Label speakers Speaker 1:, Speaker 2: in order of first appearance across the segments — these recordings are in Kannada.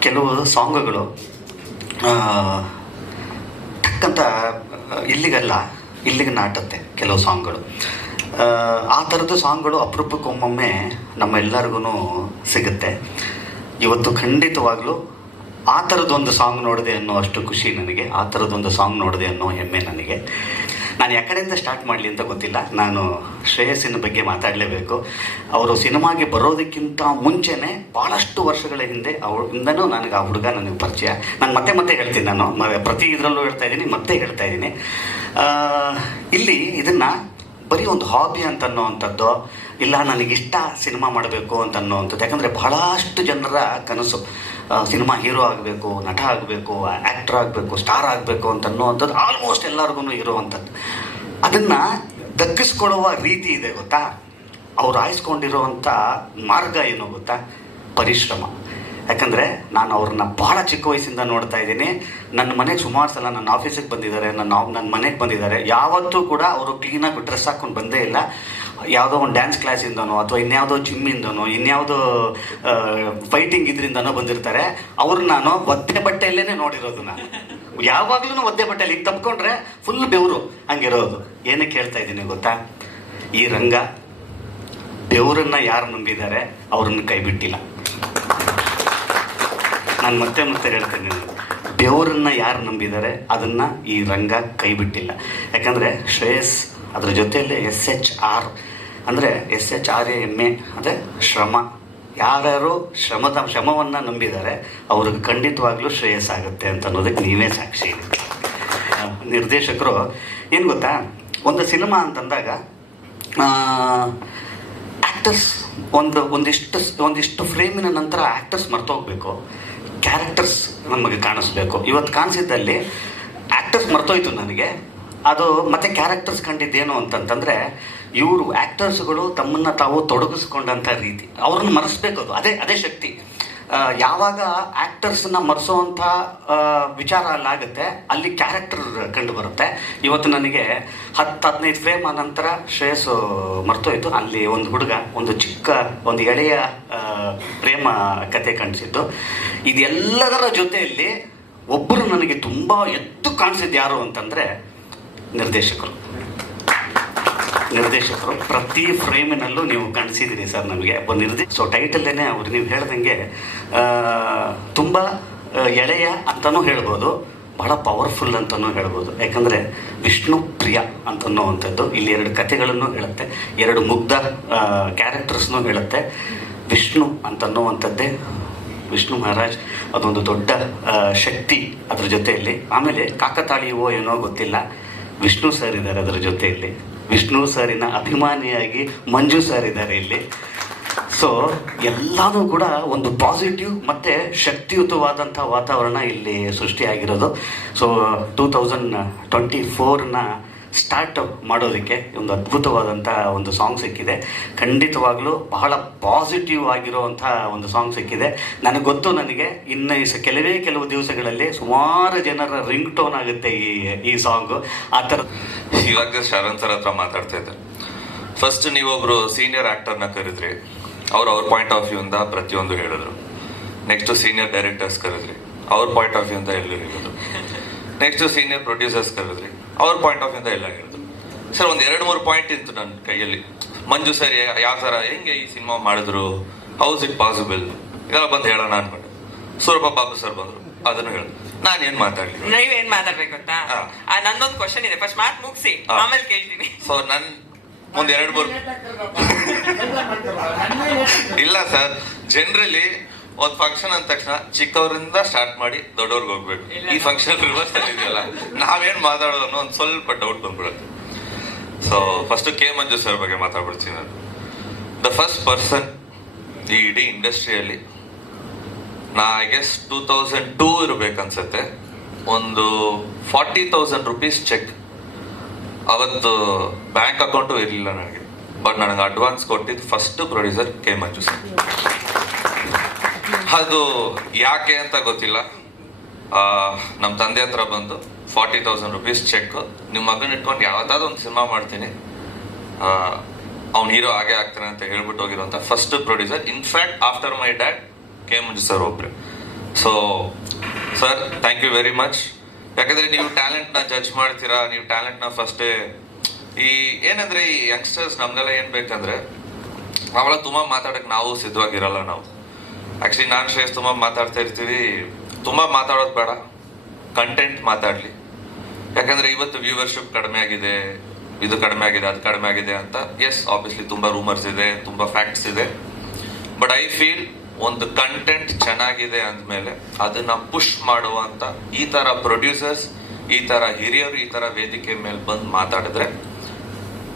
Speaker 1: ಕೆಲವು ಸಾಂಗ್ಗಳು ತಕ್ಕಂಥ ಇಲ್ಲಿಗಲ್ಲ ಇಲ್ಲಿಗೆ ನಾಟುತ್ತೆ ಕೆಲವು ಸಾಂಗ್ಗಳು. ಆ, ಥರದ್ದು ಸಾಂಗ್ಗಳು ಅಪರೂಪಕ್ಕೊಮ್ಮೊಮ್ಮೆ ನಮ್ಮೆಲ್ಲರಿಗೂ ಸಿಗುತ್ತೆ. ಇವತ್ತು ಖಂಡಿತವಾಗ್ಲೂ ಆ ಥರದ್ದೊಂದು ಸಾಂಗ್ ನೋಡಿದೆ ಅನ್ನೋ ಅಷ್ಟು ಖುಷಿ ನನಗೆ ಆ ಥರದ್ದೊಂದು ಸಾಂಗ್ ನೋಡಿದೆ ಅನ್ನೋ ಹೆಮ್ಮೆ ನನಗೆ. ನಾನು ಯಾಕಡೆಯಿಂದ ಸ್ಟಾರ್ಟ್ ಮಾಡಲಿ ಅಂತ ಗೊತ್ತಿಲ್ಲ. ನಾನು ಶ್ರೇಯಸ್ಸಿನ ಬಗ್ಗೆ ಮಾತಾಡಲೇಬೇಕು. ಅವರು ಸಿನಿಮಾಗೆ ಬರೋದಕ್ಕಿಂತ ಮುಂಚೆನೇ ಭಾಳಷ್ಟು ವರ್ಷಗಳ ಹಿಂದೆ ಅವರಿಂದನೂ ನನಗೆ ಆ ಹುಡುಗ ನನಗೆ ಪರಿಚಯ. ನಾನು ಮತ್ತೆ ಮತ್ತೆ ಹೇಳ್ತೀನಿ ನಾನು. ಪ್ರತಿ ಇದರಲ್ಲೂ ಹೇಳ್ತಾ ಇದ್ದೀನಿ, ಮತ್ತೆ ಹೇಳ್ತಾ ಇದ್ದೀನಿ. ಇಲ್ಲಿ ಇದನ್ನು ಬರೀ ಒಂದು ಹಾಬಿ ಅಂತ ಅನ್ನೋವಂಥದ್ದು ಇಲ್ಲ ನನಗಿಷ್ಟ ಸಿನಿಮಾ ಮಾಡಬೇಕು ಅಂತ ಅನ್ನೋವಂಥದ್ದು ಯಾಕಂದರೆ ಬಹಳಷ್ಟು ಜನರ ಕನಸು. ಸಿನಿಮಾ ಹೀರೋ ಆಗಬೇಕು, ನಟ ಆಗಬೇಕು ಆ್ಯಕ್ಟರ್ ಆಗಬೇಕು ಸ್ಟಾರ್ ಆಗಬೇಕು ಅಂತ ಅನ್ನೋವಂಥದ್ದು ಆಲ್ಮೋಸ್ಟ್ ಎಲ್ಲರಿಗೂ ಇರುವಂಥದ್ದು. ಅದನ್ನು ದಕ್ಕಿಸ್ಕೊಳ್ಳುವ ರೀತಿ ಇದೆ, ಗೊತ್ತಾ? ಅವ್ರು ಆಯ್ಸ್ಕೊಂಡಿರುವಂಥ ಮಾರ್ಗ ಏನು, ಗೊತ್ತಾ? ಪರಿಶ್ರಮ. ಯಾಕಂದರೆ ನಾನು ಅವ್ರನ್ನ ಭಾಳ ಚಿಕ್ಕ ವಯಸ್ಸಿಂದ ನೋಡ್ತಾ ಇದ್ದೀನಿ. ನನ್ನ ಮನೆಗೆ ಸುಮಾರು ಸಲ ನನ್ನ ಆಫೀಸಿಗೆ ಬಂದಿದ್ದಾರೆ, ನನ್ನ ನನ್ನ ಮನೆಗೆ ಬಂದಿದ್ದಾರೆ. ಯಾವತ್ತೂ ಕೂಡ ಅವರು ಕ್ಲೀನಾಗಿ ಡ್ರೆಸ್ ಹಾಕೊಂಡು ಬಂದೇ ಇಲ್ಲ. ಯಾವುದೋ ಒಂದು ಡ್ಯಾನ್ಸ್ ಕ್ಲಾಸಿಂದನೋ ಅಥವಾ ಇನ್ಯಾವುದೋ ಜಿಮ್ಮಿಂದನೋ ಇನ್ಯಾವುದೋ ಫೈಟಿಂಗ್ ಇದರಿಂದನೋ ಬಂದಿರ್ತಾರೆ. ಅವ್ರು ನಾನು ಒದ್ದೆ ಬಟ್ಟೆಯಲ್ಲೇ ನೋಡಿರೋದು ನಾನು. ಯಾವಾಗ್ಲೂ ಒದ್ದೆ ಬಟ್ಟೆಯಲ್ಲಿ ಈಗ ತಪ್ಕೊಂಡ್ರೆ ಫುಲ್ ಬೆವರು ಹಂಗಿರೋದು. ಏನಕ್ಕೆ ಹೇಳ್ತಾ ಇದ್ದೀನಿ ಗೊತ್ತಾ? ಈ ರಂಗ ಬೆವರನ್ನ ಯಾರು ನಂಬಿದ್ದಾರೆ, ಅವ್ರನ್ನ ಕೈ ಬಿಟ್ಟಿಲ್ಲ. ನಾನು ಮತ್ತೆ ಮತ್ತೆ ಹೇಳ್ತೇನೆ ಬೆವರನ್ನ ಯಾರು ನಂಬಿದ್ದಾರೆ ಅದನ್ನು ಈ ರಂಗ ಕೈ ಬಿಟ್ಟಿಲ್ಲ. ಯಾಕಂದ್ರೆ ಶ್ರೇಯಸ್ ಅದರ ಜೊತೆಯಲ್ಲೇ ಎಸ್ ಎಚ್ ಆರ್, ಅಂದರೆ S H R A M A, ಅಂದರೆ ಶ್ರಮ. ಯಾರ್ಯಾರು ಶ್ರಮದ, ಶ್ರಮವನ್ನು ನಂಬಿದ್ದಾರೆ ಅವ್ರಿಗೆ ಖಂಡಿತವಾಗ್ಲೂ ಶ್ರೇಯಸ್ ಆಗುತ್ತೆ ಅಂತ ಅನ್ನೋದಕ್ಕೆ ನೀವೇ ಸಾಕ್ಷಿ. ನಿರ್ದೇಶಕರು, ಏನು ಗೊತ್ತಾ? ಒಂದು ಸಿನಿಮಾ ಅಂತಂದಾಗ ಆ್ಯಕ್ಟರ್ಸ್ ಒಂದು, ಒಂದಿಷ್ಟು ಒಂದಿಷ್ಟು ಫ್ರೇಮಿನ ನಂತರ ಆ್ಯಕ್ಟರ್ಸ್ ಮರ್ತೋಗ್ಬೇಕು. ಕ್ಯಾರೆಕ್ಟರ್ಸ್ ನಮಗೆ ಕಾಣಿಸ್ಬೇಕು. ಇವತ್ತು ಕಾಣಿಸಿದ್ದಲ್ಲಿ ಆ್ಯಕ್ಟರ್ಸ್ ಮರ್ತೋಯ್ತು ನನಗೆ. ಅದು ಮತ್ತೆ ಕ್ಯಾರೆಕ್ಟರ್ಸ್ ಕಂಡಿದ್ದೇನು ಅಂತಂತಂದರೆ, ಇವರು ಆ್ಯಕ್ಟರ್ಸ್ಗಳು ತಮ್ಮನ್ನು ತಾವು ತೊಡಗಿಸ್ಕೊಂಡಂಥ ರೀತಿ. ಅವ್ರನ್ನ ಮರೆಸ್ಬೇಕು ಅದು, ಅದೇ ಶಕ್ತಿ. ಯಾವಾಗ ಆ್ಯಕ್ಟರ್ಸನ್ನ ಮರೆಸೋವಂಥ ವಿಚಾರ ಅಲ್ಲಾಗುತ್ತೆ, ಅಲ್ಲಿ ಕ್ಯಾರೆಕ್ಟರ್ ಕಂಡು ಬರುತ್ತೆ ಇವತ್ತು ನನಗೆ ಹತ್ತು ಹದಿನೈದು ಫ್ರೇಮ್ ನಂತರ ಶ್ರೇಯಸ್ಸು ಮರ್ತೋಯ್ತು. ಅಲ್ಲಿ ಒಂದು ಹುಡುಗ, ಒಂದು ಚಿಕ್ಕ, ಒಂದು ಎಳೆಯ ಪ್ರೇಮ ಕತೆ ಕಾಣಿಸಿದ್ದು. ಇದೆಲ್ಲದರ ಜೊತೆಯಲ್ಲಿ ಒಬ್ಬರು ನನಗೆ ತುಂಬ ಎದ್ದು ಕಾಣಿಸಿದ್ದು ಯಾರು ಅಂತಂದರೆ ನಿರ್ದೇಶಕರು. ನಿರ್ದೇಶಕರು, ಪ್ರತಿ ಫ್ರೇಮಿನಲ್ಲೂ ನೀವು ಕಾಣಿಸಿದ್ದೀರಿ ಸರ್ ನಮಗೆ. ಒಬ್ಬ ನಿರ್ದೇಶ ಸೊ ಟೈಟಲ್ಲೇನೆ ಅವ್ರು ನೀವು ಹೇಳ್ದಂಗೆ ತುಂಬ ಎಳೆಯ ಅಂತಲೂ ಹೇಳ್ಬೋದು, ಬಹಳ ಪವರ್ಫುಲ್ ಅಂತಲೂ ಹೇಳ್ಬೋದು. ಯಾಕಂದರೆ ವಿಷ್ಣು ಪ್ರಿಯ ಅಂತನ್ನುವಂಥದ್ದು, ಇಲ್ಲಿ ಎರಡು ಕಥೆಗಳನ್ನು ಹೇಳುತ್ತೆ, ಎರಡು ಮುಗ್ಧ ಕ್ಯಾರೆಕ್ಟರ್ಸ್ನೂ ಹೇಳುತ್ತೆ. ವಿಷ್ಣು ಅಂತನ್ನುವಂಥದ್ದೇ, ವಿಷ್ಣು ಮಹಾರಾಜ್ ಅದೊಂದು ದೊಡ್ಡ ಶಕ್ತಿ ಅದ್ರ ಜೊತೆಯಲ್ಲಿ. ಆಮೇಲೆ ಕಾಕತಾಳಿಯುವೋ ಏನೋ ಗೊತ್ತಿಲ್ಲ, ವಿಷ್ಣು ಸರ್ ಇದ್ದಾರೆ ಅದರ ಜೊತೆಯಲ್ಲಿ. ವಿಷ್ಣು ಸಾರಿನ ಅಭಿಮಾನಿಯಾಗಿ ಮಂಜು ಸರ್ ಇದ್ದಾರೆ ಇಲ್ಲಿ. ಸೊ ಎಲ್ಲಾನು ಕೂಡ ಒಂದು ಪಾಸಿಟಿವ್ ಮತ್ತು ಶಕ್ತಿಯುತವಾದಂಥ ವಾತಾವರಣ ಇಲ್ಲಿ ಸೃಷ್ಟಿಯಾಗಿರೋದು. ಸೊ ಟೂ ತೌಸಂಡ್ ಟ್ವೆಂಟಿ ಫೋರ್ನ ಸ್ಟಾರ್ಟ್ ಮಾಡೋದಕ್ಕೆ ಒಂದು ಅದ್ಭುತವಾದಂಥ ಒಂದು ಸಾಂಗ್ ಸಿಕ್ಕಿದೆ. ಖಂಡಿತವಾಗ್ಲೂ ಬಹಳ ಪಾಸಿಟಿವ್ ಆಗಿರುವಂಥ ಒಂದು ಸಾಂಗ್ ಸಿಕ್ಕಿದೆ. ನನಗೆ ಗೊತ್ತು ನನಗೆ, ಇನ್ನು ಕೆಲವೇ ಕೆಲವು ದಿವಸಗಳಲ್ಲಿ ಸುಮಾರು ಜನರ ರಿಂಗ್ ಟೋನ್ ಆಗುತ್ತೆ ಈ ಈ ಸಾಂಗು ಆ ಥರ
Speaker 2: ಇವಾಗ ಶರಣ್ ಸರ್ ಹತ್ರ ಮಾತಾಡ್ತಾ ಇದ್ದಾರೆ ಫಸ್ಟ್ ನೀವೊಬ್ರು ಸೀನಿಯರ್ ಆಕ್ಟರ್ನ ಕರೆದ್ರಿ. ಅವ್ರು ಅವ್ರ ಪಾಯಿಂಟ್ ಆಫ್ ವ್ಯೂ ಇಂದ ಪ್ರತಿಯೊಂದು ಹೇಳಿದ್ರು. ನೆಕ್ಸ್ಟ್ ಸೀನಿಯರ್ ಡೈರೆಕ್ಟರ್ಸ್ ಕರೆದ್ರಿ. ಅವ್ರ ಪಾಯಿಂಟ್ ಆಫ್ ವ್ಯೂ ಅಂತ ಎಲ್ಲ ಹೇಳಿದ್ರು. ನೆಕ್ಸ್ಟ್ ಸೀನಿಯರ್ ಪ್ರೊಡ್ಯೂಸರ್ಸ್ ಕರೆದ್ರಿ. ಅವ್ರ ಪಾಯಿಂಟ್ ಆಫ್ ವ್ಯೂ ಇಂದ ಎಲ್ಲ ಹೇಳಿದ್ರು ಸರ್ ಒಂದ್ ಎರಡು ಮೂರು ಪಾಯಿಂಟ್ ಇತ್ತು ನನ್ನ ಕೈಯಲ್ಲಿ. ಮಂಜು ಸರ್ ಯಾವ ಸರ ಹೆಂಗೆ ಈ ಸಿನಿಮಾ ಮಾಡಿದ್ರು? ಹೌಸ್ ಇಟ್ ಪಾಸಿಬಲ್ ಇದೆಲ್ಲ ಬಂದು ಹೇಳೋಣ ಅನ್ಕೊಂಡೆ. ಸೂರಪ್ಪ ಬಾಬು ಸರ್ ಬಂದ್ರು. ಅದನ್ನು ಹೇಳಿ. ನಾನು ಏನ್ ಮಾತಾಡ್ಲಿ?
Speaker 3: ಏನ್ ಮಾತಾಡ್ಬೇಕು ಗೊತ್ತಾ ನಂದೊಂದು ಕ್ವಶನ್ ಇದೆ. ಫಸ್ಟ್ ಮಾತ್ ಮುಗಿಸಿ. ಆಮೇಲೆ ಕೇಳ್ತೀನಿ.
Speaker 2: ಸೊ ನನ್ ಒಂದ್ ಎರಡು ಮೂರು ಇಲ್ಲ ಸರ್ ಜನರಲಿ ಒಂದ್ ಫಂಕ್ಷನ್ ಅಂದ ತಕ್ಷಣ ಚಿಕ್ಕವರಿಂದ ಸ್ಟಾರ್ಟ್ ಮಾಡಿ ದೊಡ್ಡವ್ರಿಗೆ ಹೋಗ್ಬೇಕು. ಈ ಫಂಕ್ಷನ್ ರಿವರ್ಸ್ ಇದೆಯಲ್ಲ ನಾವೇನ್ ಮಾತಾಡೋದು ಅನ್ನೋ ಒಂದ್ ಸ್ವಲ್ಪ ಡೌಟ್ ಬಂದ್ಬಿಡುತ್ತೆ. So first K Manju sir ಬಗ್ಗೆ ಮಾತಾಡ್ಬಿಡ್ತೀನಿ ನಾನು. ದ ಫಸ್ಟ್ ಪರ್ಸನ್ ಈ ಇಡೀ ಇಂಡಸ್ಟ್ರಿಯಲ್ಲಿ ನಾ I guess two thousand two ಇರ್ಬೇಕನ್ಸತ್ತೆ. ಒಂದು ಫಾರ್ಟಿ ತೌಸಂಡ್ ರುಪೀಸ್ ಚೆಕ್ ಅವತ್ತು ಬ್ಯಾಂಕ್ ಅಕೌಂಟು ಇರಲಿಲ್ಲ ನನಗೆ. ಬಟ್ ನನಗೆ ಅಡ್ವಾನ್ಸ್ ಕೊಟ್ಟಿದ್ದು first producer K Manju sir ಅದು ಯಾಕೆ ಅಂತ ಗೊತ್ತಿಲ್ಲ. ನಮ್ಮ ತಂದೆ ಹತ್ರ ಬಂದು ಫಾರ್ಟಿ ತೌಸಂಡ್ ರುಪೀಸ್ ಚೆಕ್ ನಿಮ್ಮ ಮಗನ ಇಟ್ಕೊಂಡು ಯಾವತ್ತಾದ್ರೂ ಒಂದು ಸಿನಿಮಾ ಮಾಡ್ತೀನಿ. ಅವ್ನು ಹೀರೋ ಹಾಗೆ ಆಗ್ತಾನೆ ಅಂತ ಹೇಳ್ಬಿಟ್ಟು ಹೋಗಿರುವಂತ first producer in fact after my dad K sir ಒಬ್ರು. So sir thank you very much ಯಾಕಂದ್ರೆ ನೀವು ಟ್ಯಾಲೆಂಟ್ನ ಜಡ್ಜ್ ಮಾಡ್ತೀರಾ, ನೀವು ಟ್ಯಾಲೆಂಟ್ನ ಫಸ್ಟೇ ಈ ಏನಂದ್ರೆ ಈ ಯಂಗ್ಸ್ಟರ್ಸ್ ನಮ್ಗೆಲ್ಲ ಏನ್ ಬೇಕಂದ್ರೆ ಅವೆಲ್ಲ ತುಂಬಾ ಮಾತಾಡಕ್ ನಾವು ಸಿದ್ಧವಾಗಿರಲ್ಲ ನಾವು. ಆಕ್ಚುಲಿ ನಾನು ಶ್ರೇಯಸ್ ತುಂಬಾ ಮಾತಾಡ್ತಾ ಇರ್ತೀವಿ. ತುಂಬಾ ಮಾತಾಡೋದು ಬೇಡ. ಕಂಟೆಂಟ್ ಮಾತಾಡ್ಲಿ. ಯಾಕಂದ್ರೆ ಇವತ್ತು ವ್ಯೂವರ್ಶಿಪ್ ಕಡಿಮೆ ಆಗಿದೆ, ಇದು ಕಡಿಮೆ ಆಗಿದೆ, ಅದು ಕಡಿಮೆ ಆಗಿದೆ ಅಂತ. ಎಸ್ ಆಬ್ವಿಯಸ್ಲಿ ತುಂಬಾ ರೂಮರ್ಸ್ ಇದೆ, ತುಂಬಾ ಫ್ಯಾಕ್ಟ್ಸ್ ಇದೆ. ಬಟ್ ಐ ಫೀಲ್ ಒಂದು ಕಂಟೆಂಟ್ ಚೆನ್ನಾಗಿದೆ ಅಂದಮೇಲೆ ಅದನ್ನ ಪುಷ್ ಮಾಡುವಂತ ಈ ತರ ಪ್ರೊಡ್ಯೂಸರ್ಸ್ ಈ ತರ ಹಿರಿಯರು, ಈ ತರ ವೇದಿಕೆ ಮೇಲೆ ಬಂದು ಮಾತಾಡಿದ್ರೆ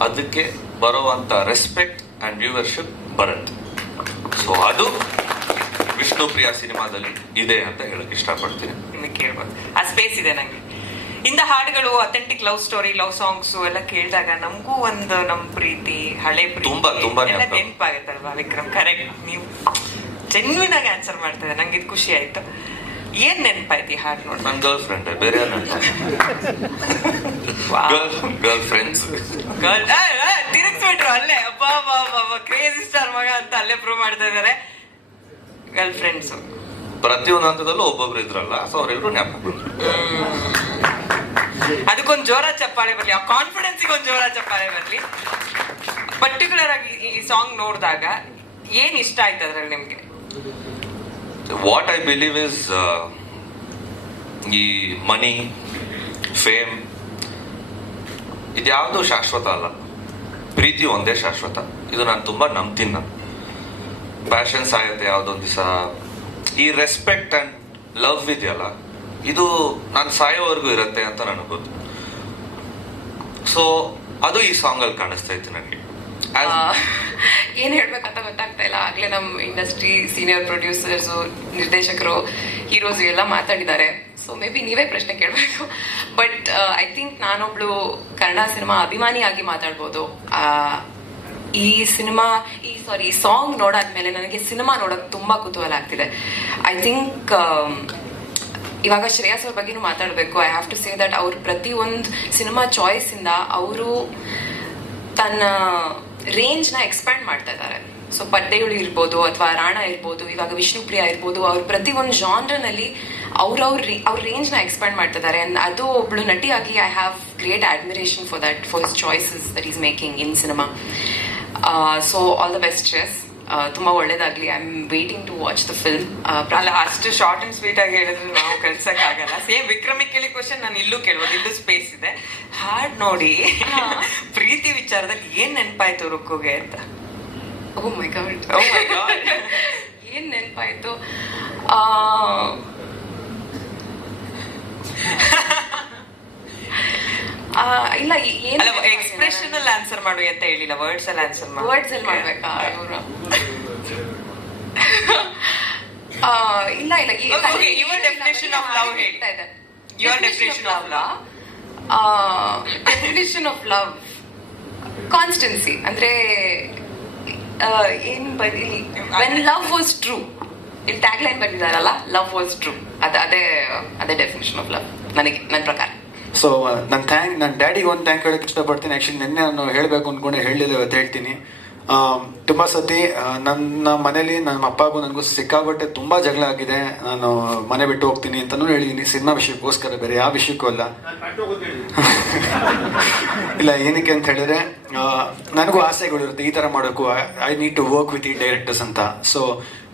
Speaker 2: ಅದಕ್ಕೆ ಬರುವಂತ ರೆಸ್ಪೆಕ್ಟ್ ಅಂಡ್ ವ್ಯೂವರ್ಶಿಪ್ ಬರುತ್ತೆ. ಸೊ ಅದು ವಿಷ್ಣುಪ್ರಿಯ ಸಿನಿಮಾದಲ್ಲಿ ಇದೆ ಅಂತ ಹೇಳಕ್ ಇಷ್ಟಪಡ್ತೀನಿ.
Speaker 3: ನಿಮಗೆ ಕೇಳ್ಬೋದು. ಆ ಸ್ಪೇಸ್ ಇದೆ ನಂಗೆ. ಇಂದ ಹಾಡುಗಳು authentic love story love songs ಎಲ್ಲ ಕೇಳಿದಾಗ ನಮಗೂ ಒಂದು ನಮ್ ಪ್ರೀತಿ ಹಳೆ ಪ್ರೀತಿ
Speaker 2: ತುಂಬಾ, ತುಂಬಾ
Speaker 3: ಎಲ್ಲ. ನೆನಪಾಗುತ್ತಲ್ವಾ ವಿಕ್ರಮ್? ಕರೆಕ್ಟ್ ನೀವು ಜೆನ್ವಿನ್ ಆಗಿ ಆನ್ಸರ್ ಮಾಡ್ತದೆ ನಂಗೆ ಇದು ಖುಷಿ ಆಯ್ತು. ಏನ್ ನೆನಪಾಯ್ತು ಈ ಹಾಡು ನೋಡಿ
Speaker 2: ನನ್ನ ಗರ್ಲ್ ಫ್ರೆಂಡ್ ಬೇರೆ ಗರ್ಲ್ ಫ್ರೆಂಡ್ಸ್
Speaker 3: ಗರ್ಲ್ ತಿರುಗಿಸ್ಬಿಟ್ರು ಅಲ್ಲೇ. ಅಬ್ಬಾ ಅಬ್ಬಾ ಕ್ರೇಜಿ ಸ್ಟಾರ್ ಮಗ ಅಂತ ಅಲ್ಲೇ ಪ್ರೂವ್ ಮಾಡ್ತಾ ಇದಾರೆ ಗರ್ಲ್ ಫ್ರೆಂಡ್ಸ್
Speaker 2: ಪ್ರತಿಯೊಂದು ಹಂತದಲ್ಲೂ ಒಬ್ಬೊಬ್ರು ಇದ್ರಲ್ಲ ಸೊ ಅವರೆಲ್ಲರೂ ಜ್ಞಾಪಕ ಬಂದ್ರು.
Speaker 3: ಅದಕ್ಕೊಂದು ಜೋರ ಚಪ್ಪಾಳೆ ಬರ್ಲಿ ಆ ಕಾನ್ಫಿಡೆನ್ಸ್ ಒಂದು ಜೋರ ಚಪ್ಪಾಳೆ ಬರ್ಲಿ. ಪರ್ಟಿಕ್ಯುಲರ್ ಆಗಿ ಈ ಸಾಂಗ್ ನೋಡಿದಾಗ ಏನ್ ಇಷ್ಟ ಆಯ್ತು ಅದ್ರಲ್ಲಿ ನಿಮ್ಗೆ?
Speaker 2: ವಾಟ್ ಐ ಬಿಲೀವ್ ಇಸ್ ಈ ಮನಿ ಫೇಮ್ ಇದ್ಯಾವುದು ಶಾಶ್ವತ ಅಲ್ಲ. ಪ್ರೀತಿ ಒಂದೇ ಶಾಶ್ವತ. ಇದು ನಾನು ತುಂಬಾ ನಂಬ್ತೀನಿ ನಾನು. ಪ್ಯಾಷನ್ಸ್ ಆಗುತ್ತೆ ಯಾವುದೊಂದು ದಿವಸ. ಈ ರೆಸ್ಪೆಕ್ಟ್ ಅಂಡ್ ಲವ್ ಇದೆಯಲ್ಲ, ಇದು ನಾನು ಸಾಯೋವರೆಗೂ ಇರುತ್ತೆ ಅಂತ ನನಗೆ ಗೊತ್ತು ಸೊ ಅದು ಈ ಸಾಂಗ್ ಅಲ್ಲಿ ಕಾಣಿಸ್ತಾ ಇತ್ತು ನನಗೆ.
Speaker 4: ಏನ್ ಹೇಳ್ಬೇಕಂತ ಗೊತ್ತಾಗ್ತಾ ಇಲ್ಲ. ಆಗ್ಲೇ ನಮ್ ಇಂಡಸ್ಟ್ರಿ ಸೀನಿಯರ್ ಪ್ರೊಡ್ಯೂಸರ್ಸ್ ನಿರ್ದೇಶಕರು ಹೀರೋಸ್ ಎಲ್ಲ ಮಾತಾಡಿದ್ದಾರೆ. ಸೊ ಮೇ ಬಿ ನೀವೇ ಪ್ರಶ್ನೆ ಕೇಳಬೇಕು. ಬಟ್ ಐ ಥಿಂಕ್ ನಾನೊಬ್ಳು ಕನ್ನಡ ಸಿನಿಮಾ ಅಭಿಮಾನಿಯಾಗಿ ಮಾತಾಡ್ಬೋದು. ಈ ಸಿನಿಮಾ, ಈ ಸಾರಿ ಈ ಸಾಂಗ್ ನೋಡಾದ್ಮೇಲೆ ನನಗೆ ಸಿನಿಮಾ ನೋಡೋಕೆ ತುಂಬಾ ಕುತೂಹಲ ಆಗ್ತಿದೆ. ಐ ಥಿಂಕ್ ಇವಾಗ ಶ್ರೇಯಸ್ ಅವ್ರ ಬಗ್ಗೆನೂ ಮಾತಾಡಬೇಕು. I have to say that ಅವ್ರ ಪ್ರತಿ ಒಂದು ಸಿನಿಮಾ ಚಾಯ್ಸ್ ಇಂದ ಅವರು ತನ್ನ ರೇಂಜ್ನ ಎಕ್ಸ್ಪ್ಯಾಂಡ್ ಮಾಡ್ತಾ ಇದ್ದಾರೆ. ಸೊ ಪಡ್ಡೆಗಳು ಇರ್ಬೋದು ಅಥವಾ ರಾಣ ಇರ್ಬೋದು, ಇವಾಗ ವಿಷ್ಣುಪ್ರಿಯಾ ಇರ್ಬೋದು, ಅವ್ರ ಪ್ರತಿ ಒಂದು ಜಾನ್ರನಲ್ಲಿ ಅವ್ರವ್ರ ಅವ್ರ ರೇಂಜ್ನ ಎಕ್ಸ್ಪ್ಯಾಂಡ್ ಮಾಡ್ತಾ ಇದ್ದಾರೆ. And ಅದು ಒಬ್ಳು ನಟಿಯಾಗಿ I have great admiration for that for choices that is making in cinema so all the best chess ತುಂಬಾ ಒಳ್ಳೇದಾಗ್ಲಿ. I am waiting to watch the film
Speaker 3: ಅಲ್ಲ ಅಷ್ಟು ಶಾರ್ಟ್ ಅಂಡ್ ಸ್ವೀಟ್ ಆಗಿ ಹೇಳಿದ್ರೆ ನಾವು ಕಳ್ಸಕ್ ಆಗಲ್ಲ. ಸೇಮ್ ವಿಕ್ರಮಿ ಕೇಳಿ ಕ್ವಶನ್ ನಾನು ಇಲ್ಲೂ ಕೇಳ್ಬೋದು. ಇಲ್ಲೂ ಸ್ಪೇಸ್ ಇದೆ. ಹಾಡ್ ನೋಡಿ. ಪ್ರೀತಿ ವಿಚಾರದಲ್ಲಿ ಏನ್ ನೆನಪಾಯ್ತು ರುಕ್ಕುಗೆ ಅಂತ?
Speaker 4: ಓ ಮೈ ಗಾಡ್
Speaker 3: ಓ ಮೈ ಗಾಡ್
Speaker 4: ಏನ್ ನೆನಪಾಯ್ತು? ಇಲ್ಲ
Speaker 3: ಎಕ್ಸ್ಪ್ರೆಷನ್ ಅಲ್ಲಿ ಆನ್ಸರ್ ಮಾಡು ಅಂತ ಹೇಳಿಲ್ಲ ವರ್ಡ್ಸ್ ಅಲ್ಲಿ ಆನ್ಸರ್ ಮಾಡಿ.
Speaker 4: ವರ್ಡ್ಸ್ ಅಲ್ಲಿ ಮಾಡ್ಬೇಕಾ? ಇಲ್ಲ ಇಲ್ಲ ಈ-
Speaker 3: Okay, ಆಫ್ ಲವ್
Speaker 4: ಹೇಳ್ತಾ ಇದೆ.
Speaker 3: Your
Speaker 4: definition
Speaker 3: of love definition
Speaker 4: definition of love constancy ಅಂದ್ರೆ ಏನ್ ಬರೀ ವೆನ್ ಲವ್ ವಾಸ್ ಟ್ರೂ ಇಲ್ಲಿ ಟ್ಯಾಗ್ ಲೈನ್ ಬಂದಿದಾರಲ್ಲ ಲವ್ ವಾಸ್ ಟ್ರೂ ಅದ ಅದೇ ಅದೇ ಡೆಫಿನೇಷನ್ ಆಫ್ ಲವ್ ನನಗೆ ನನ್ನ ಪ್ರಕಾರ.
Speaker 5: ಸೊ ನನ್ನ ಥ್ಯಾಂಕ್ ನನ್ನ ಡ್ಯಾಡಿಗೆ ಒಂದು ಥ್ಯಾಂಕ್ ಹೇಳಕ್ಕೆ ಇಷ್ಟಪಡ್ತೀನಿ. ಆ್ಯಕ್ಚುಲಿ ನಿನ್ನೆ ನಾನು ಹೇಳಬೇಕು ಅಂದ್ಕೊಂಡೆ ಹೇಳಿಲ್ಲ ಅಂತ ಹೇಳ್ತೀನಿ. ಆಮ್, ತುಂಬ ಸತಿ ನನ್ನ ಮನೇಲಿ ನಮ್ಮ ಅಪ್ಪಗೂ ನನಗೂ ಸಿಕ್ಕಾಬಟ್ಟೆ ತುಂಬ ಜಗಳ ಆಗಿದೆ. ನಾನು ಮನೆ ಬಿಟ್ಟು ಹೋಗ್ತೀನಿ ಅಂತಲೂ ಹೇಳಿದ್ದೀನಿ ಸಿನಿಮಾ ವಿಷಯಕ್ಕೋಸ್ಕರ ಬೇರೆ ಯಾವ ವಿಷಯಕ್ಕೂ ಅಲ್ಲ. ಇಲ್ಲ ಏನಕ್ಕೆ ಅಂತ ಹೇಳಿದ್ರೆ ನನಗೂ ನನಗೂ ಆಸೆಗಳಿರುತ್ತೆ ಈ ಥರ ಮಾಡೋಕ್ಕೂ. I need to work with ಈ ಡೈರೆಕ್ಟರ್ಸ್ ಅಂತ. ಸೊ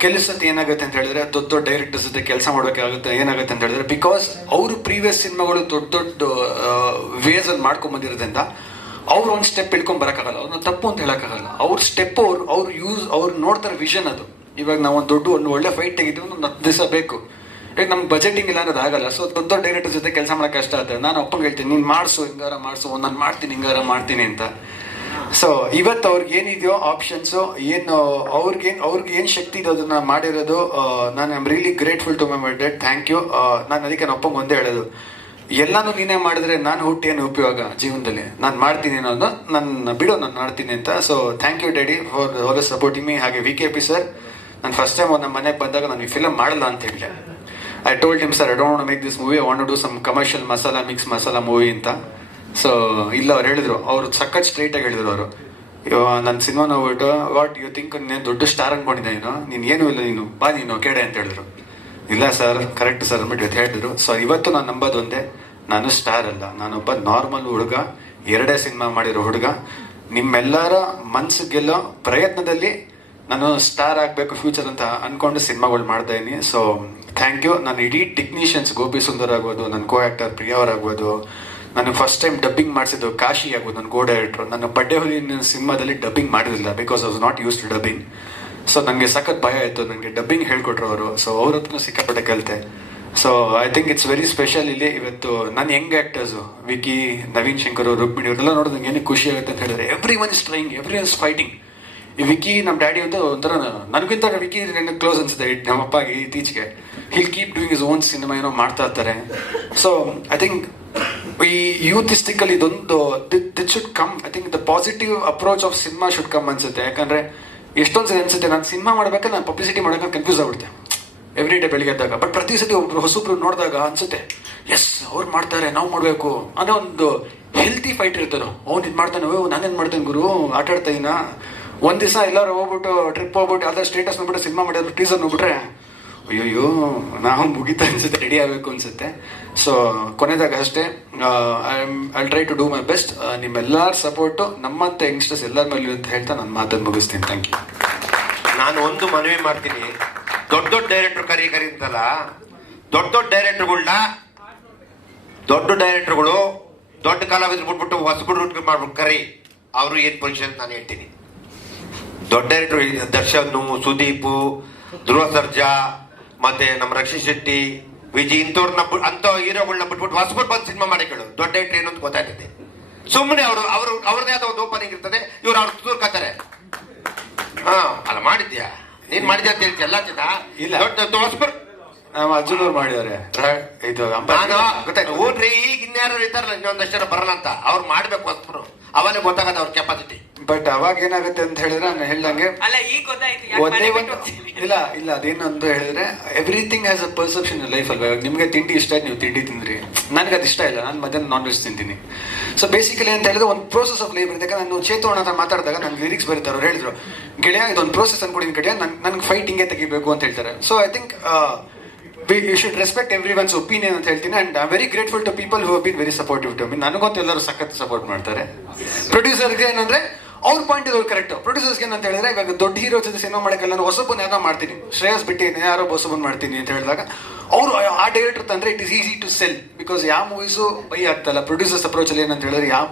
Speaker 5: ಕೆಲವು ಸತಿ ಏನಾಗುತ್ತೆ ಅಂತ ಹೇಳಿದ್ರೆ ದೊಡ್ಡ ದೊಡ್ಡ ಡೈರೆಕ್ಟರ್ ಜೊತೆ ಕೆಲಸ ಮಾಡೋಕ್ಕಾಗುತ್ತೆ ಏನಾಗುತ್ತೆ ಅಂತ ಹೇಳಿದ್ರೆ ಬಿಕಾಸ್ ಅವರು ಪ್ರೀವಿಯಸ್ ಸಿನಿಮಾಗಳು ದೊಡ್ಡ ದೊಡ್ಡ ವೇಸ್ ಅಲ್ಲಿ ಮಾಡ್ಕೊಂಡ್ ಬಂದಿರೋದ್ರಿಂದ ಅವ್ರು ಒಂದು ಸ್ಟೆಪ್ ಇಟ್ಕೊಂಡ್ ಬರೋಕ್ಕಾಗಲ್ಲ ಅವ್ರನ್ನ ತಪ್ಪು ಅಂತ ಹೇಳೋಕ್ಕಾಗಲ್ಲ. ಅವ್ರ ಸ್ಟೆಪ್ ಅವ್ರು ಅವ್ರು ಯೂಸ್ ಅವ್ರು ನೋಡ್ತಾರೆ ವಿಷನ್ ಅದು. ಇವಾಗ ನಾವು ಒಂದು ದೊಡ್ಡ ಒಂದು ಒಳ್ಳೆ ಫೈಟ್ ತೆಗಿದ್ವಿ ಒಂದು ಹತ್ತು ದಿವಸ ಬೇಕು. ಈಗ ನಮ್ಗೆ ಬಜೆಟಿಂಗ್ ಇಲ್ಲ ಅನ್ನೋದು ಆಗಲ್ಲ ಸೊ ದೊಡ್ಡ ದೊಡ್ಡ ಡೈರೆಕ್ಟರ್ ಜೊತೆ ಕೆಲಸ ಮಾಡೋಕೆ ಕಷ್ಟ ಆಗುತ್ತೆ ನಾನು ಅಪ್ಪಂಗೆ ಹೇಳ್ತೀನಿ, ನೀನು ಮಾಡಿಸು, ಹಿಂಗಾರ ಮಾಡಿಸು ನಾನು ಮಾಡ್ತೀನಿ, ಹಿಂಗಾರ ಮಾಡ್ತೀನಿ ಅಂತ. ಸೊ ಇವತ್ತು ಅವ್ರಿಗೆ ಏನಿದೆಯೋ ಆಪ್ಷನ್ಸು ಏನು ಅವ್ರಿಗೇನು ಅವ್ರಿಗೆ ಏನು ಶಕ್ತಿ ಇದೆ ಅದನ್ನ ಮಾಡಿರೋದು ನಾನು I'm really grateful to my dad thank you ನಾನು ಅದಕ್ಕೆ ನನ್ನ ಅಪ್ಪಂಗೆ ಒಂದೇ ಹೇಳೋದು. ಎಲ್ಲಾನು ನೀನೇ ಮಾಡಿದ್ರೆ ನಾನು ಹುಟ್ಟಿ ಏನು ಉಪಯೋಗ ಜೀವನದಲ್ಲಿ? ನಾನು ಮಾಡ್ತೀನಿ ಅನ್ನೋದು ನನ್ನ ಬಿಡೋ, ನಾನು ಮಾಡ್ತೀನಿ ಅಂತ. So thank you daddy for all supporting me ಹಾಗೆ ವಿ ಕೆ ಪಿ ಸರ್ ನಾನು ಫಸ್ಟ್ ಟೈಮ್ ನಮ್ಮ ಮನೆಗೆ ಬಂದಾಗ ನಾನು ಈ ಫಿಲಮ್ ಮಾಡಲ್ಲ ಅಂತ ಹೇಳಿದೆ. I told him sir I don't make this movie I want do some commercial masala mix masala movie ಅಂತ. ಸೊ ಇಲ್ಲ, ಅವ್ರು ಹೇಳಿದ್ರು. ಅವರು ಸಖತ್ ಸ್ಟ್ರೈಟ್ ಆಗಿ ಹೇಳಿದ್ರು ಅವರು. ನನ್ನ ಸಿನಿಮಾ ನೋಡ್ಬಿಟ್ಟು ವಾಟ್ ಯು ಥಿಂಕ್ ನೀನು ದೊಡ್ಡ ಸ್ಟಾರ್ ಅನ್ಕೊಂಡಿದ್ದೆ ನೀನು? ನೀನು ಏನೂ ಇಲ್ಲ ನೀನು. ಬಾ ನೀನು ಕೇಡೆ ಅಂತ ಹೇಳಿದ್ರು. ಇಲ್ಲ ಸರ್ ಕರೆಕ್ಟ್ ಸರ್ ಅಂದ್ಬಿಟ್ಟು ಇವತ್ತು ಹೇಳಿದ್ರು. ಸೊ ಇವತ್ತು ನಾನು ನಂಬೋದು ಒಂದೇ. ನಾನು ಸ್ಟಾರ್ ಅಲ್ಲ. ನಾನೊಬ್ಬ ನಾರ್ಮಲ್ ಹುಡುಗ, ಎರಡೇ ಸಿನಿಮಾ ಮಾಡಿರೋ ಹುಡುಗ. ನಿಮ್ಮೆಲ್ಲರ ಮನ್ಸು ಗೆಲ್ಲೋ ಪ್ರಯತ್ನದಲ್ಲಿ ನಾನು ಸ್ಟಾರ್ ಆಗಬೇಕು ಫ್ಯೂಚರ್ ಅಂತ ಅನ್ಕೊಂಡು ಸಿನಿಮಾಗಳು ಮಾಡ್ತಾ ಇದ್ದೀನಿ ಸೊ ಥ್ಯಾಂಕ್ ಯು ನಾನು ಇಡೀ ಟೆಕ್ನಿಷಿಯನ್ಸ್ ಗೋಪಿ ಸುಂದರ್ ಆಗ್ಬೋದು ನನ್ನ ಕೋ ಆ್ಯಕ್ಟರ್ ಪ್ರಿಯಾವರ್ ಆಗ್ಬೋದು ನಾನು ಫಸ್ಟ್ ಟೈಮ್ ಡಬ್ಬಿಂಗ್ ಮಾಡಿಸಿದ್ದು ಕಾಶಿ ಆಗ್ಬೋದು, ನನ್ನ ಗೋ ಡೈರೆಕ್ಟರ್ ನನ್ನ ಬಡ್ಡೆ ಹುಲಿನ ಸಿನಿಮಾದಲ್ಲಿ ಡಬ್ಬಿಂಗ್ ಮಾಡಿರಲಿಲ್ಲ because I was not use to dubbing so ನನಗೆ ಸಖತ್ ಭಯ ಆಯಿತು. ನನಗೆ ಡಬ್ಬಿಂಗ್ ಹೇಳ್ಕೊಟ್ರು ಅವರು. ಸೊ ಅವ್ರ ಹತ್ರ ಸಿಕ್ಕಾಪಟ್ಟೆ ಕಲಿತೆ so I think it's very special ಇಲ್ಲಿ ಇವತ್ತು ನನ್ನ ಯಂಗ್ ಆ್ಯಕ್ಟರ್ಸು ವಿಕಿ ನವೀನ್ ಶಂಕರ್ ರುಕ್ಮಿಣಿ ಇವರೆಲ್ಲ ನೋಡಿದ್ರೆ ನನಗೆ ಖುಷಿ ಆಗುತ್ತೆ ಅಂತ ಹೇಳಿದ್ರೆ every one is trying every one is fighting ಈ ವಿಕಿ ನಮ್ಮ ಡ್ಯಾಡಿ ಅಂತ ಒಂಥರ ನನಗಿಂತ ವಿಕಿ ನನಗೆ ಕ್ಲೋಸ್ ಅನ್ಸುತ್ತೆ. ನಮ್ಮ ಅಪ್ಪಗೆ ಇತ್ತೀಚೆಗೆ. He'll keep doing his own cinema ಏನೋ ಮಾಡ್ತಾ ಇರ್ತಾರೆ. ಸೊ ಐ ಥಿಂಕ್ ಈ ಯೂತಿಸ್ಟಿಕಲ್ ಇದೊಂದು that should come I think the positive approach of cinema should come ಅನ್ಸುತ್ತೆ. ಯಾಕಂದ್ರೆ ಎಷ್ಟೊಂದು ಸರಿ ಅನ್ಸುತ್ತೆ, ನಾನು ಸಿನಿಮಾ ಮಾಡ್ಬೇಕಾದ್ರೆ ನಾನು ಪಬ್ಲಿಸಿಟಿ ಮಾಡೋಕೆ ಕನ್ಫ್ಯೂಸ್ ಆಗ್ಬಿಡ್ತೆ. ಎವ್ರಿ ಡೇ ಬೆಳಿಗ್ಗೆ ಎದ್ದಾಗ. ಬಟ್ ಪ್ರತಿ ಸತಿ ಒಬ್ರು ಹೊಸಬ್ರು ನೋಡಿದಾಗ ಅನ್ಸುತ್ತೆ ಎಸ್ ಅವ್ರು ಮಾಡ್ತಾರೆ, ನಾವು ಮಾಡಬೇಕು. ಅನ್ನೋ ಒಂದು ಹೆಲ್ತಿ ಫೈಟ್ ಇರ್ತದೆ ಅವ್ನು ಇದು ಮಾಡ್ತಾನೆ ನಾನೇನು ಮಾಡ್ತೇನೆ ಗುರು ಆಟ ಆಡ್ತಾ ಇದ್ದೀನ ಒಂದು ದಿವಸ ಎಲ್ಲರೂ ಹೋಗ್ಬಿಟ್ಟು ಟ್ರಿಪ್ ಹೋಗ್ಬಿಟ್ಟು, ಯಾವ್ದಾದ್ರು ಸ್ಟೇಟಸ್ ನೋಡ್ಬಿಟ್ಟು ಸಿನಿಮಾ ಮಾಡಿದ್ರು ಟೀಸರ್ ನೋಡ್ಬಿಟ್ರೆ ಅಯ್ಯೋಯ್ಯೋ, ನಾವು ಮುಗಿತಾ ಅನ್ಸುತ್ತೆ ರೆಡಿ ಆಗಬೇಕು ಅನ್ಸುತ್ತೆ. ಸೊ ಕೊನೆದಾಗ ಅಷ್ಟೇ I try to do my best ನಿಮ್ಮೆಲ್ಲರ ಸಪೋರ್ಟು ನಮ್ಮಂತ ಯಂಗ್ಸ್ಟರ್ಸ್ ಎಲ್ಲರ ಮೇಲೂ ಅಂತ ಹೇಳ್ತಾ ನನ್ನ ಮಾತನ್ನು ಮುಗಿಸ್ತೀನಿ. ಥ್ಯಾಂಕ್ ಯು
Speaker 6: ನಾನು ಒಂದು ಮನವಿ ಮಾಡ್ತೀನಿ. ದೊಡ್ಡ ದೊಡ್ಡ ಡೈರೆಕ್ಟರ್ ಕರಿ ಕರಿ ಅಂತಲ್ಲ, ದೊಡ್ಡ ದೊಡ್ಡ ಡೈರೆಕ್ಟರ್ಗಳನ್ನ ದೊಡ್ಡ ಡೈರೆಕ್ಟರ್ಗಳು ದೊಡ್ಡ ಕಲಾವಿದ್ರು ಬಿಟ್ಬಿಟ್ಟು ಹೊಸಬರು ಮಾಡ್ಬಿಟ್ಟು ಕರಿ. ಅವರು ಏನು ಪೊಸಿಷನ್ ನಾನು ಹೇಳ್ತೀನಿ. ದೊಡ್ಡ ಡೈರೆಕ್ಟರ್ ದರ್ಶನ್, ಸುದೀಪ್, ಧ್ರುವ ಸರ್ಜಾ ಮತ್ತೆ ನಮ್ಮ ರಕ್ಷಿತ್ ಶೆಟ್ಟಿ ವಿಜಿ ಇಂಥವ್ರನ್ನ ಅಂತ ಹೀರೋಗಳನ್ನ ಬಿಟ್ಬಿಟ್ಟು ಹೊಸಬರು ಬಂದು ಸಿನಿಮಾ ಮಾಡಿಕೊಳ್ಳು ದೊಡ್ಡ ಎಂಟ್ರಿ ಅಂತ ಗೊತ್ತಾಗ್ತದೆ. ಸುಮ್ಮನೆ ಅವರು ಅವರು ಅವ್ರದೇ ಆದ ಒಂದು ಓಪನಿಂಗ್ ಇರ್ತದೆ. ಇವ್ರು ಅವ್ರು ತೂರ್ಕತ್ತಾರೆ ಹಾ ಅಲ್ಲ ಮಾಡಿದ್ಯಾ? ನೀನ್ ಮಾಡಿದ್ಯಾ ಅಂತ ಹೇಳ್ತಿ ಎಲ್ಲ
Speaker 5: ಇಲ್ಲ.
Speaker 6: ದೊಡ್ಡ ಹೊಸಬರು.
Speaker 5: ನಮ್ಮ ಅರ್ಜುನ್ ಅವ್ರು ಇದು
Speaker 6: ನಾನು
Speaker 5: ಗೊತ್ತಾಯ್ತು.
Speaker 6: ಊರ್ರಿ ಈಗ ಇನ್ಯಾರು ಇರ್ತಾರಲ್ಲ ಇನ್ನೊಂದಷ್ಟು ಜನ ಬರಲ್ಲ ಅಂತ. ಅವ್ರು ಮಾಡ್ಬೇಕು ಹೊಸಬರು. ಅವನೇ ಗೊತ್ತಾಗದ ಅವ್ರ ಕೆಪಾಸಿಟಿ
Speaker 5: ಬಟ್ ಅವಾಗ ಏನಾಗುತ್ತೆ ಅಂತ ಹೇಳಿದ್ರೆ ನಾನು ಹೇಳ್ದಂಗೆ ಒಂದೇ ಒಂದು ಇಲ್ಲ ಇಲ್ಲ ಅದೇನಂತ ಹೇಳಿದ್ರೆ everything has a perception life ಅಲ್ವಾ? ಇವಾಗ ನಿಮಗೆ ತಿಂಡಿ ಇಷ್ಟ ಆಯ್ತು ನೀವು ತಿಂಡಿ ತಿಂದ್ರಿ. ನನಗೆ ಅದು ಇಷ್ಟ ಇಲ್ಲ ನಾನು ಮಧ್ಯಾಹ್ನ ನಾನ್ ವೆಜ್ ತಿಂತೀನಿ. ಸೊ ಬೇಸಿಕಲಿ ಅಂತ ಹೇಳಿದ್ರೆ ಒಂದು ಪ್ರೋಸೆಸ್ ಆಫ್ ಲೈಫ್ ಇರುತ್ತೆ ನಾನು ಚೇತೋಣ ಹತ್ರ ಮಾತಾಡಿದಾಗ ನನ್ಗೆ ಲಿರಿಕ್ಸ್ ಬರೀತಾರೆ ಅವ್ರು ಹೇಳಿದ್ರು ಗೆಳೆಯ ಇದೊಂದು ಪ್ರೋಸೆಸ್ ಅನ್ಕೊಡಿನ ಕಡೆ ನನ್ ನನಗೆ ಫೈಟ್ ಹಿಂಗೆ ತೆಗಿಬೇಕು ಅಂತ ಹೇಳ್ತಾರೆ. So I think you should respect everyone's opinion ಅಂತ ಹೇಳ್ತೀನಿ and I very grateful to people who been very supportive to mean ನನಗಂತೂ ಎಲ್ಲರೂ ಸಖತ್ ಸಪೋರ್ಟ್ ಮಾಡ್ತಾರೆ. ಪ್ರೊಡ್ಯೂಸರ್ಗೆ ಏನಂದ್ರೆ ಅವ್ರ ಪಾಯಿಂಟ್ ಇದು ಕರೆಕ್ಟ್ ಪ್ರೊಡ್ಯೂಸರ್ಸ್ ಏನಂತ ಹೇಳಿದ್ರೆ, ಇವಾಗ ದೊಡ್ಡ ಹೀರೋ ಜೊತೆ ಸಿನಿಮಾ ಮಾಡಕ್ಕೆ ನಾನು ಹೊಸಬನ್ ಯಾರೋ ಮಾಡ್ತೀನಿ. ಶ್ರೇಯಸ್ ಬಿಟ್ಟು ಯಾರೋ ಹೊಸಬನ್ ಮಾಡ್ತೀನಿ ಅಂತ ಹೇಳಿದಾಗ, ಅವರು ಆ ಡೈರೆಕ್ಟರ್ ತಂದ್ರೆ it is easy to sell because ಯಾವ ಮೂವೀಸು ಬೈ ಆಗ್ತಲ್ಲ ಪ್ರೊಡ್ಯೂಸರ್ಸ್ ಅಪ್ರೋಚ್ ಅಲ್ಲಿ ಏನಂತ ಹೇಳಿದ್ರೆ, ಯಾವ